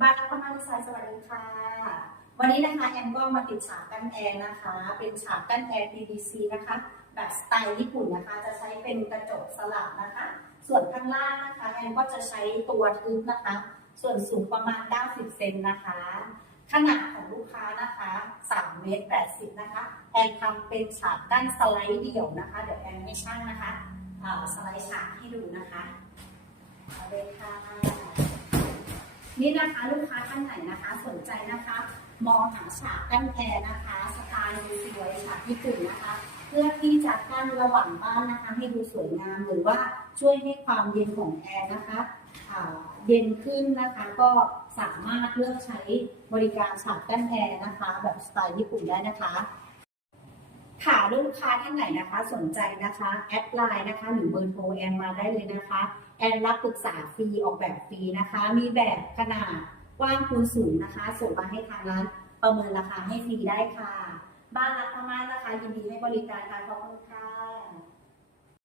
บ้านรักพมาดีไซน์สวัสดีค่ะ วันนี้นะคะแอนก็มาติดฉากกั้นแอร์นะคะ เป็นฉากกั้นแอร์ PVC นะคะ แบบสไตล์ญี่ปุ่นนะคะ จะใช้เป็นกระจกสลับนะคะ ส่วนข้างล่างนะคะแอนก็จะใช้ตัวทึบนะคะ ส่วนสูงประมาณ 90 เซนนะคะ ขนาดของลูกค้านะคะ3เมตร80 นะคะ แอนทำเป็นฉากกั้นสไลด์เดี่ยวนะคะ เดี๋ยวแอนให้ช่างนะคะสไลด์ฉากให้ดูนะคะเอาเลยค่ะ นี่นะคะลูกค้าท่านไหนนะคะสนใจนะคะ มองหาฉากกั้นแอร์นะคะ สไตล์สวยฉากญี่ปุ่นนะคะ เพื่อที่จะกั้นระหว่างบ้านนะคะ ให้ดูสวยงามหรือว่าช่วยให้ความเย็นของแอร์นะคะเย็นขึ้นนะคะก็สามารถเลือกใช้บริการฉากกั้นแอร์นะคะ แบบสไตล์ญี่ปุ่นได้นะคะ ค่ะลูกค้าท่านไหนนะคะ สนใจนะคะแอดไลน์นะคะหรือเบอร์โทรแอนมาได้เลยนะคะ แอนรับปรึกษาฟรีออกแบบฟรีนะคะ มีแบบขนาดกว้างคูณสูงนะคะ ส่งมาให้ทางร้านประเมินราคาให้ฟรีได้ค่ะ บ้านรักพม่านะคะยินดีให้บริการค่ะขอบคุณค่ะ